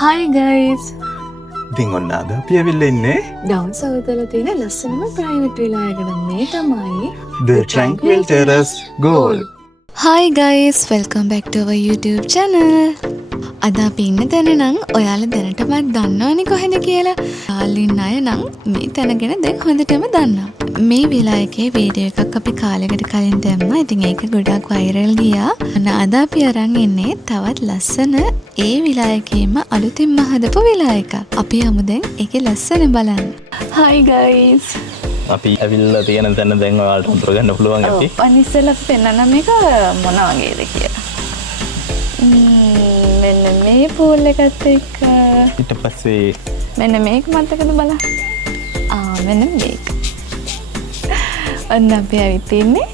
Hi guys! ඉතින් ඔන්න අද අපි ඇවිල්ලා ඉන්නේ ඩවුන් සවුත් වල තියෙන ලස්සනම ප්‍රයිවට් විලායකට. මේ තමයි The Tranquil Terrace Gold. Hi guys! Welcome back to our YouTube channel. අද අපි ඉන්න තැන නම් ඔයාලා දැනටමත් දන්නවනේ කොහෙද කියලා. යාළුලින් අය නම් මේ තැන ගැන දැන් හොඳටම දන්නවා. මේ විලායකේ වීඩියෝ එකක් අපි කාලයකට කලින් දැම්මා. ඉතින් ඒක ගොඩක් වෛරල් ගියා. අද අපි අරන් ඉන්නේ තවත් ලස්සන ඒ විලායකේම අලුතින්ම හදපු විලායකක්. අපි යමු දැන් ඒකේ ලස්සන බලන්න. Hi guys! අපි ඇවිල්ලා තියෙන තැන දැන් ඔයාලට උතුර ගන්න පුළුවන් ඇති. අනිස්සෙල්ලා අපි පෙන්නන්න මේක මොන වගේද කියලා. මෙන්න මේ පූල් එකත් එක්ක ඊට පස්සේ මෙන්න මේක මතකද බලන්න. මෙන්න මේක. ඔන්න අපි ඇවිත් ඉන්නේ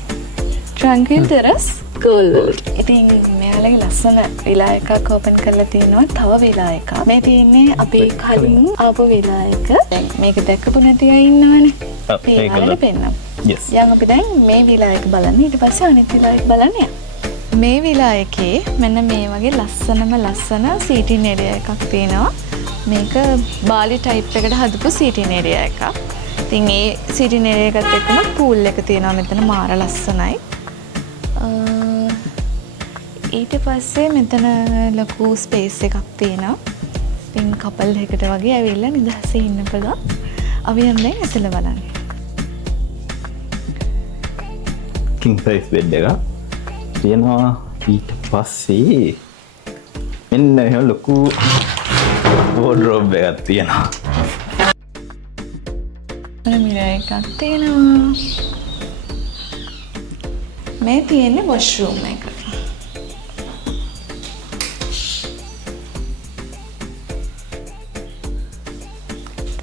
Tranquil Terrace Gold. ඉතින් මෙයාලගේ ලස්සන විලා එකක් ඕපන් කරලා තියෙනවා. තව විලා එකක්. මේ තියෙන්නේ අපි කලින් ආපු විලා එක. දැන් මේක දැක්කපු නැති අය ඉන්නවනේ. අපි ඒකට පෙන්නමු. yes. යන් අපි දැන් මේ විලා එක බලන්න. ඊට පස්සේ අනිත් විලා එක බලන්න යන්න. මේ විලා එකේ මෙන්න මේ වගේ ලස්සන සීටින් ඒරියා එකක් තියෙනවා. මේක බාලි ටයිප් එකට හදපු සීටින් ඒරියා එකක්. ඉතින් ඒ සීටින් ඒරියා එකත් එක්කම පූල් එක තියෙනවා මෙතන මාර ලස්සනයි. ඊට පස්සේ මෙතන ලොකු ස්පේස් එකක් තියෙනවා. ඉතින් කපල් එකකට වගේ ඇවිල්ලා නිදහසේ ඉන්න පුළුවන්. අපි යන්න දැන් ඇතුළ බලන්න. king size bed එක තියෙනවා. ඊට පස්සේ මෙන්න එහෙම ලොකු wardrobe එකක් තියෙනවා. මිරර් එකක් තියෙනවා. මේ තියෙන්නේ washroom එක.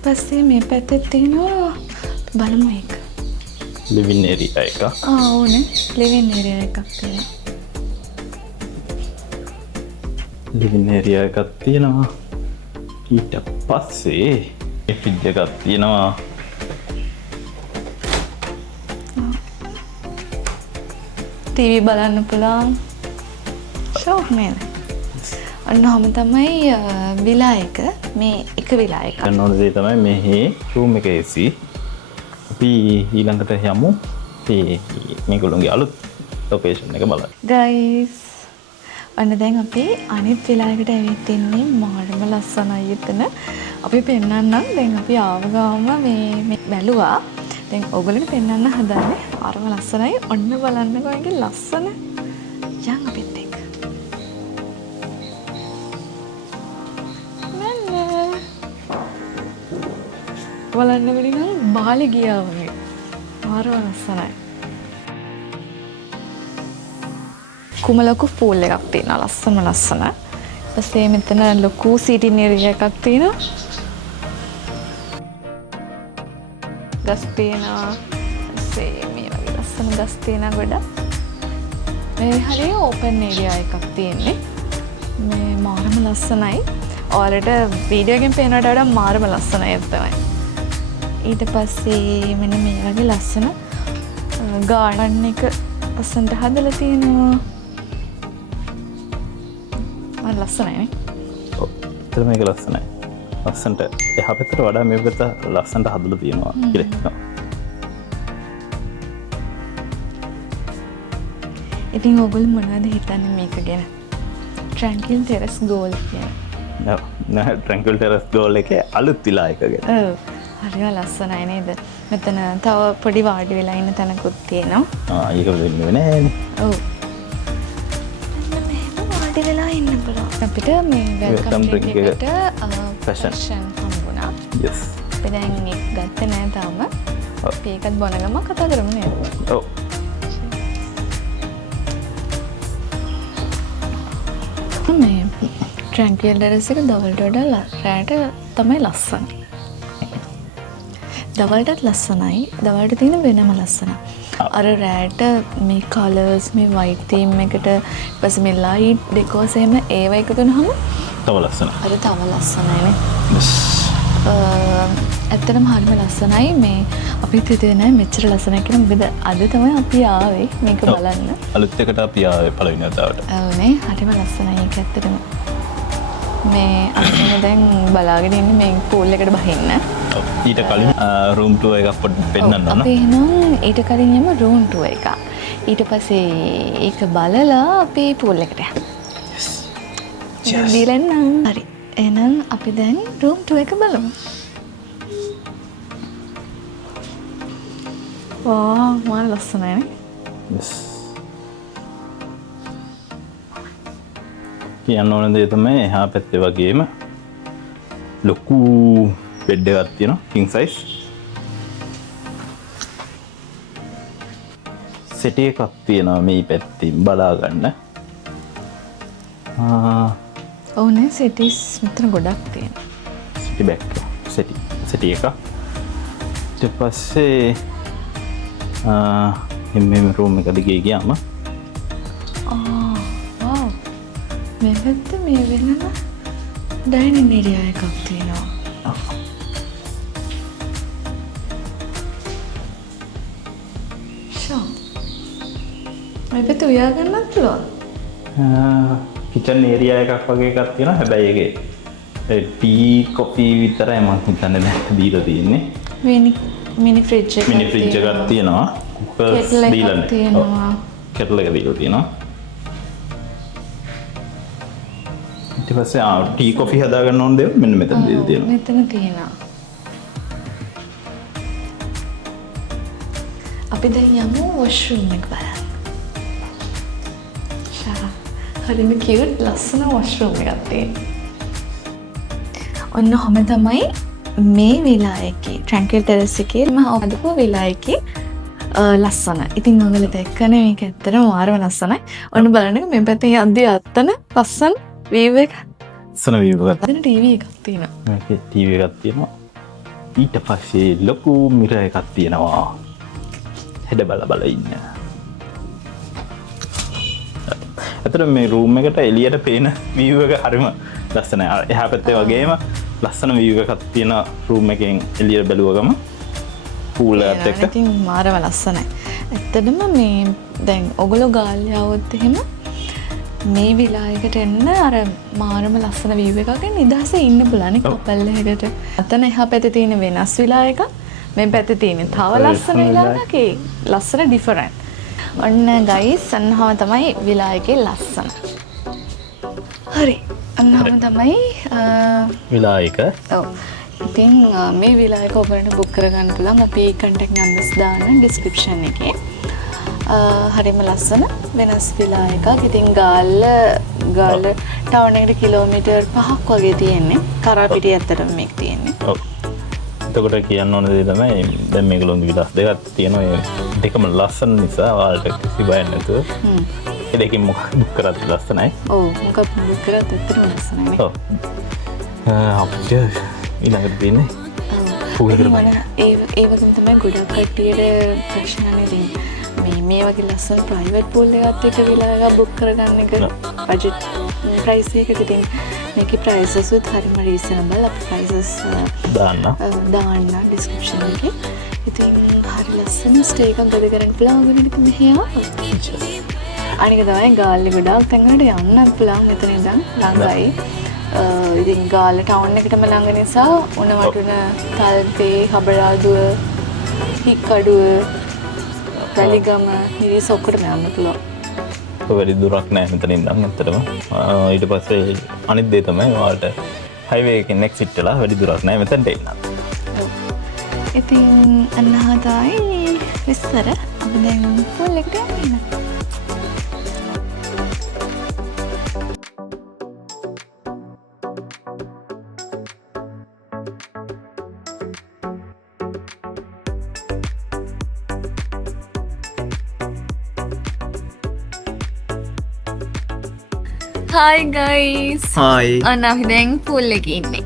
පස්සේ මේ පැත්තේ තියෙනවා බලමු එක. living area එක. ඕනේ living area එකක් තියෙනවා. living area එකක් තියෙනවා. ඊට පස්සේ fridge එකක් තියෙනවා. TV බලන්න පුළුවන්. ෂෝක් නේද? ඔන්නෝම තමයි විලා එක. මේ එක විලා එකක්. ගන්න ඕන දේ තමයි මේ room එකේ AC. අපි ඊළඟට යමු මේගොල්ලෝගේ අලුත් ලොකේෂන් එක බලන්න. Guys, ඔන්න දැන් අපි අනිත් විලායකට ඇවිත් ඉන්නේ. මාරම ලස්සනයි එතන. අපි පෙන්නන්නම්. දැන් අපි ආව ගාම මේ බැලුවා. දැන් ඔයගොල්ලන්ට පෙන්නන්න හදන්නේ. මාරම ලස්සනයි. ඔන්න බලන්නකෝ ඒකේ ලස්සන. යන් අපිත් එක්ක. බලන්න වෙලින් බාලි ගියා වගේ. මාරම ලස්සනයි. කුමලකු පූල් එකක් තියෙනවා. ලස්සන. ඊපස්සේ මෙතන ලොකු සීටින් ඒරියා එකක් තියෙනවා. ගස් තියෙනවා. ඊපස්සේ මේ වගේ ලස්සන ගස් තියෙනවා ගොඩක්. මේ හරිය ඕපන් ඒරියා එකක් තියෙන්නේ. මේ මාරම ලස්සනයි. ඔයාලට වීඩියෝ එකෙන් පේනවට වඩා මාරම ලස්සනයි තමයි. ඊට පස්සේ මෙන්න මේ වගේ ලස්සන ගාඩන් එක ලස්සනට හදලා තියෙනවා. මම ලස්සනයි නේ. ඔව්. ඒතර මේක ලස්සනයි. ලස්සනට එහා පැත්තට වඩා මේ පැත්ත ලස්සනට හදලා තියෙනවා කියලා හිතනවා. ඉතින් ඔයගොල්ලෝ මොනවද හිතන්නේ මේක ගැන? Tranquil Terrace Gold කියන්නේ. නෑ Tranquil Terrace Gold එකේ අලුත් විලා එක ගැන. ඔව්. හරිම ලස්සනයි නේද? මෙතන තව පොඩි වාඩි වෙලා ඉන්න තැනකුත් තියෙනවා. ඒක වෙන්නේ නෑනේ. ඔව්. මෙහෙම වාඩි වෙලා ඉන්න පුළුවන්. අපිට මේ වෙල්කම් ඩ්‍රින්ක් එකට පැෂන් හම්බුණා. yes. අපි දැන් ඒක ගත්තේ නෑ තාම. අපි ඒකත් බොන ගම කතා කරමු නේද? ඔව්. මේ Tranquil Terrace එක දවල්ට වඩා රැට තමයි ලස්සන. දවල්ටත් ලස්සනයි. දවල්ට තියෙන වෙනම ලස්සන. අර රෑට මේ කලර්ස් මේ වයිට් තීම් එකට ඊපස්සේ මේ ලයිට් ඩෙකෝස් එහෙම ඒව එකතු වෙනවම තව ලස්සනයි. අර තව ලස්සනයිනේ. ඇත්තටම හරිම ලස්සනයි. මේ අපි හිතුවේ නෑ මෙච්චර ලස්සනයි කියලා. මොකද අද තමයි අපි ආවේ මේක බලන්න. අලුත් එකට අපි ආවේ පළවෙනි වතාවට. ඔව් නේ. හරිම ලස්සනයි ඒක ඇත්තටම. මේ අන්න දැන් බලාගෙන ඉන්නේ මේ පූල් එකට බහින්න. ඊට කලින් රූම් ටුවර් එකක් පොඩ්ඩක් පෙන්නන්න ඕන. අපි එහෙනම් ඊට කලින් යමු රූම් ටුවර් එක. ඊට පස්සේ ඒක බලලා අපි පූල් එකට යමු. දීලා එන්නම්. හරි. එහෙනම් අපි දැන් රූම් ටුවර් එක බලමු. වා මාර ලස්සනයි නේ. Yes. කියන්න ඕන දේ තමයි එහා පැත්තේ වගේම ලොකු බෙඩ් එකක් තියෙනවා king size. සෙටි එකක් තියෙනවා මේ පැත්තෙන් බලා ගන්න. ඔව්නේ සෙටිස් මෙතන ගොඩක් තියෙනවා. සෙටි බෑග් සෙටි එක. ඊට පස්සේ මෙම රූම් එක දිගේ ගියාම මේ පැත්තේ මේ වෙනම ඩයිනින් ඒරියා එකක් තියෙනවා. මේ පැත්තේ උයා ගන්නත් පුළුවන්. කිචන් ඒරියා එකක් වගේ එකක් තියෙනවා. හැබැයි ඒකේ ටී කොෆි විතරයි මම හිතන්නේ දැන් දීලා තියෙන්නේ. මිනි ෆ්‍රිජ් එකක් තියෙනවා. කුකර්ස් දීලා තියෙනවා. කෙටල් එක දීලා තියෙනවා. ඊට පස්සේ ටී කොෆි හදා ගන්න ඕන දේවල් මෙන්න මෙතන දීලා තියෙනවා. මෙතන තියෙනවා. අපි දැන් යමු වොෂ්රූම් එක බලන්න. හරිම කියුට් ලස්සන වොෂ්රූම් එකක් තියෙනවා. ඔන්න ඔහම තමයි මේ විලා එකේ ට්‍රැන්කිල් ටෙරස් එකේ මම හදපු විලා එකේ ලස්සන. ඉතින් ඔයගොල්ලෝ දැක්කනේ මේක ඇත්තටම මාරම ලස්සනයි. ඔන්න බලන්නකෝ මේ පැත්තේ යද්දී අත්තන ලස්සන වීව් එක. ලස්සන වීව් එකක්. අතන ටීවී එකක් තියෙනවා. මේකේ ටීවී එකක් තියෙනවා. ඊට පස්සේ ලොකු මිරර් එකක් තියෙනවා. හෙඩ බල ඉන්න. ඇත්තට මේ රූම් එකට එළියට පේන වීව් එක හරිම ලස්සනයි. එහා පැත්තේ වගේම ලස්සන වීව් එකක් තියෙන රූම් එකෙන් එළියට බැලුවගම පූල් එකත් එක්ක ඉතින් මාරම ලස්සනයි. ඇත්තටම මේ දැන් ඔගොල්ලෝ ගාල්ල આવොත් එහෙම මේ විලා එකට එන්න අර මාරම ලස්සන වීව් එකකින් නිදහසේ ඉන්න පුළුවන් කපල් එකකට. අතන එහා පැත්තේ තියෙන වෙනස් විලා එක මේ පැත්තේ තියෙන තව ලස්සන විලා එකක් ලස්සන ඩිෆරන්ට්. ඔන්න ගයිස් අන්නහම තමයි විලා එකේ ලස්සන. හරි. අන්නහම තමයි විලා එක. ඔව්. ඉතින් මේ විලා එක ඔයගොල්ලන්ට බුක් කරගන්න පුළුවන් අපි contact numbers දාන්න description එකේ. හරිම ලස්සන වෙනස් විලා එකක්. ඉතින් ගාල්ල ටවුන් එකට කිලෝමීටර් 5ක් වගේ තියෙන්නේ. කරාපිටිය ඇත්තටම මේක තියෙන්නේ. ඔව්. එතකොට කියන්න ඕන දේ තමයි දැන් මේගොල්ලෝගේ විලාස් දෙකක් තියෙනවා. ඒ දෙකම ලස්සන නිසා ඔයාලට කිසි බයක් නැතුව ඒ දෙකෙන් මොකක් බුක් කරත් ලස්සනයි. ඔව් මොකක් බුක් කරත් ඇත්තටම ලස්සනයි නේ. ඔව්. අපිට ඊළඟට තියෙන්නේ ඒ වගේම තමයි ගොඩක් කට්ටියට ප්‍රශ්නනේ තියෙන්නේ. මේ වගේ ලස්සන ප්‍රයිවට් පූල් එකත් එක්ක විලා එකක් බුක් කරගන්න එක බජට් ප්‍රයිස් එකකට ඉතින් මේකේ ප්‍රයිසස් උත් හරිම රීසනබල්. අපි ප්‍රයිසස් දාන්න ඩිස්ක්‍රිප්ෂන් එකේ. ඉතින් හරි ලස්සන ස්ටේ එකක් ගත කරන්න පුළුවන් වෙනකොට මෙහෙ අනික තමයි ගාල්ලේ ගොඩාක් තැන්වලට යන්න පුළුවන් මෙතන ඉඳන් ළඟයි. ඉතින් ගාල්ල ටවුන් එකටම ළඟ නිසා උණවටුන තල්පේ හබරාදුව හික්කඩුව වැලිගම මිරිස් ඔක්කොටම යන්න පුළුවන්. වැඩි දුරක් නෑ මෙතන ඉඳන් ඇත්තටම. ඊට පස්සේ අනිත් දේ තමයි ඔයාලට හයිවේ එකෙන් එක්සිට් වෙලා වැඩි දුරක් නෑ මෙතනට එන්න. ඉතින් අන්නහතයි විස්තර අපි දැන් පූල් එකට යන්න. Hi guys. Hi. අන්න අපි දැන් පූල් එකේ ඉන්නේ.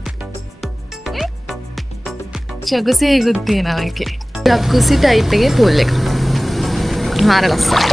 ජකුසි එකක් තියෙනවා ඒකේ. ජකුසි ටයිප් එකේ පූල් එක. මාර ලස්සනයි.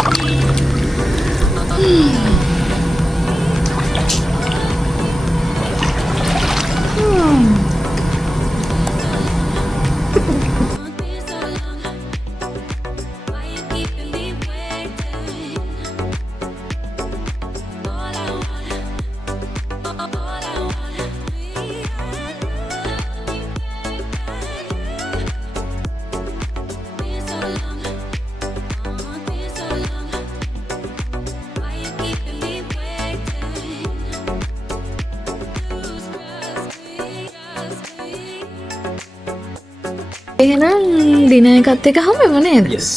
එහෙනම් දින එකත් එක හම්බෙමු නේද? yes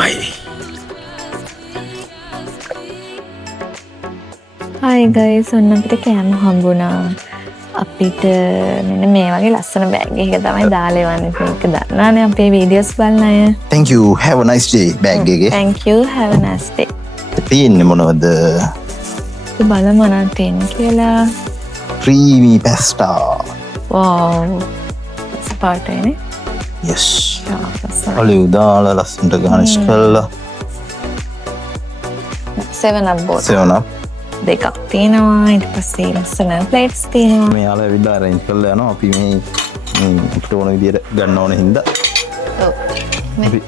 bye Hi guys, ඔන්න අපිට කෑම හම්බුණා. අපිට මෙන්න මේ වගේ ලස්සන බෑග් එකක තමයි දාලා එවන්නේ. මේක දන්නානේ අපේ වීඩියෝස් බලන අය. Thank you. Have a nice day. Bag එකේ. Thank you. Have a nice day. තියෙන්නේ මොනවද? අපි බලමු මොනවද තියෙන්නේ කියලා. Creamy pasta. Wow. ස්පාටනේ. Yes. Olive දාලා ලස්සනට garnish කරලා. 7 up both. 7 up. දෙකක් තියෙනවා. ඊට පස්සේ ලස්සන plates තියෙනවා. මෙයාලා විඩ arrange කරලා යනවා. අපි මේ අපිට ඕන විදියට ගන්න ඕන හින්දා. ඔව්. අපි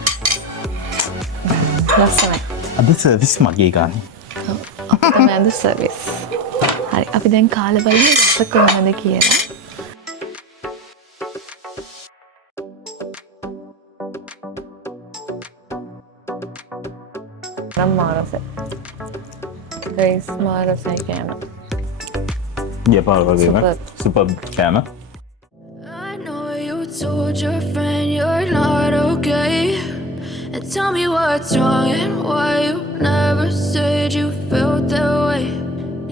ලස්සනයි. අද සර්විස් මගේ ගානේ ඔව්. අපි තමයි අද සර්විස්. හරි. අපි දැන් කාලා බලමු රස කොහොමද කියලා. නම් මාරසයි. Guys, මාරසයි කෑම. ජපාල් වගේම සුපර් කෑම I know you told your friend you're not okay. And tell me what's wrong and why you never said you felt that way.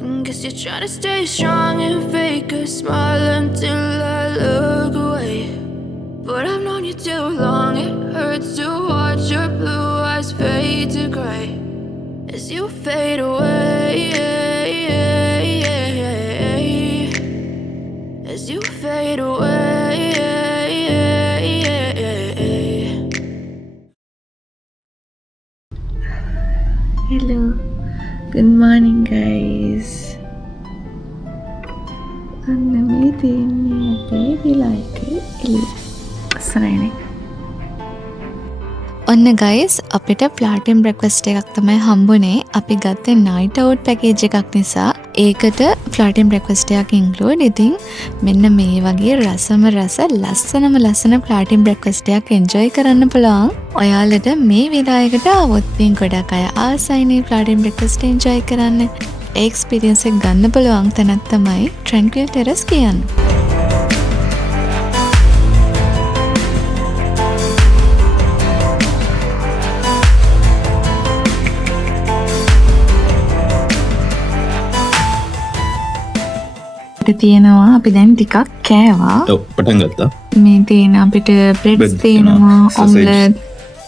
And guess you're trying to stay strong and fake a smile until I look away. But I've known you too long, it hurts to watch your blue eyes fade to grey as you fade away. As you fade away. Hello. Good morning guys. අන්න මේ තියෙන්නේ අපේ විලායක එළිය. අසරණයි. ඔන්න guys අපිට ප්ලාටිනම් breakfast එකක් තමයි හම්බුනේ. අපි ගත්තේ night out package එකක් නිසා ඒකට ප්ලාටිනම් බ්‍රෙක්ෆාස්ට් එකක් include. ඉතින් මෙන්න මේ වගේ රසම රස ලස්සන ප්ලාටිනම් බ්‍රෙක්ෆාස්ට් එකක් enjoy කරන්න පුළුවන්. ඔයාලට මේ විලායකට આવොත් පින් ගොඩක් අය ආසයිනේ ප්ලාටිනම් බ්‍රෙක්ෆාස්ට් enjoy කරන්න. ඒ experience එක ගන්න පුළුවන් තැනක් තමයි Tranquil Terrace කියන්නේ. තියෙනවා අපි දැන් ටිකක් කෑවා. ඔව් පටන් ගත්තා මේ තියෙන අපිට බ්‍රෙඩ්ස් තියෙනවා, omelette,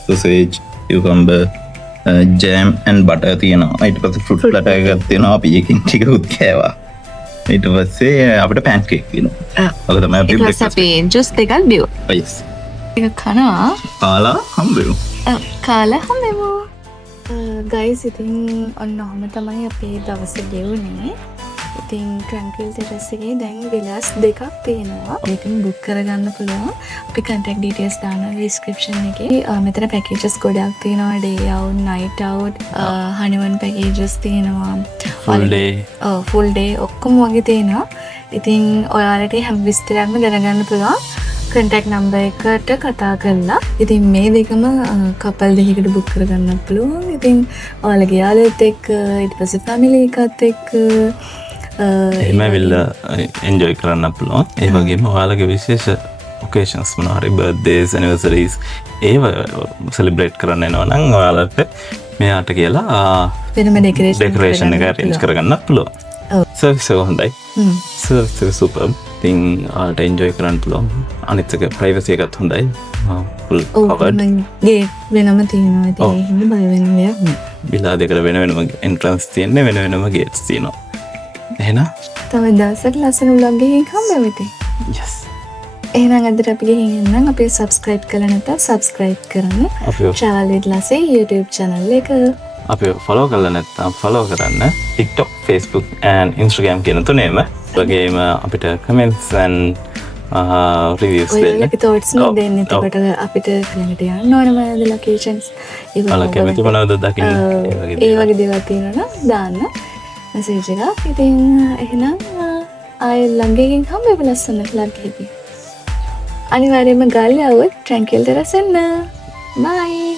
sausage cucumber jam and butter තියෙනවා. ඊට පස්සේ fruit platter එකක් තියෙනවා. අපි එකකින් ටිකකුත් කෑවා. ඊට පස්සේ අපිට pancake තියෙනවා. ඔක තමයි අපි ඊට පස්සේ breakfast අපි ජුස් දෙකක් බිව්වා. yes ඒක කනවා. කාලා හම්බෙමු කාලා හැමෙමු. ගයිස් ඉතින් ඔන්න ඔහම තමයි අපේ දවස ගෙවුනේ. ඉතින් Tranquil Terrace එකේ දැන් විලාස් දෙකක් තියෙනවා. ඒකෙන් බුක් කරගන්න පුළුවන්. අපි contact details දානවා description එකේ. මෙතන packages ගොඩක් තියෙනවා. day out, night out, honeymoon packages තියෙනවා. full day ඔක්කොම වගේ තියෙනවා. ඉතින් ඔයාලට හැම විස්තරයක්ම දැනගන්න පුළුවන්. contact number එකට කතා කරලා. ඉතින් මේ දෙකම couple දෙකකට බුක් කරගන්න පුළුවන්. ඉතින් ඔයාලගේ යාළුවොත් එක්ක ඊට පස්සේ family එකත් එක්ක එහෙම ඇවිල්ලා එන්ජොයි කරන්න පුළුවන්. ඒ වගේම ඔයාලගේ විශේෂ ඔකේෂන්ස් මොනවා හරි බර්ත්ඩේස් ඇනිවර්සරීස් ඒව සෙලිබ්‍රේට් කරන්න එනවා නම් ඔයාලට මෙයාට කියලා වෙනම ඩෙකොරේෂන් එක arrange කරගන්න පුළුවන්. සර්විස් එක හොඳයි. සර්විස් එක සුපර්. ඉතින් ඔයාලට එන්ජොයි කරන්න පුළුවන්. අනිත් එක ප්‍රයිවසි එකත් හොඳයි. full covered. ගේට් වෙනම තියෙනවා. ඉතින් ඒ හින්දා බය වෙන දෙයක් නෑ. විලා දෙකට වෙන වෙනම entrance තියෙන්නේ, වෙන වෙනම gates තියෙනවා. එහෙනම් තව දවසක් ලස්සන vlog එකකින් හම්බෙමු ඉතින්. yes එහෙනම් අදට අපි ගිහින් එන්නම්. අපි subscribe කරලා නැත්නම් subscribe කරන්න. travel with Lassie YouTube channel එක. අපි follow කරලා නැත්නම් follow කරන්න. TikTok, Facebook and Instagram කියන තුනේම. වගේම අපිට comments and reviews දෙන්න. ඔයාලගේ thoughts දෙන්න. එතකොට අපිට ළඟට යන්න ඕන මොනවද locations ඔයාලා කැමති මොනවද දකින්න ඒ වගේ දේවල් තියෙනවා නම් දාන්න message එකක්. ඉතින් එහෙනම් ආයෙ ළඟ එකකින් හම්බෙමු ලස්සන vlog එකකින්. අනිවාර්යයෙන්ම ගාල්ල આવොත් Tranquil Terrace එන්න. bye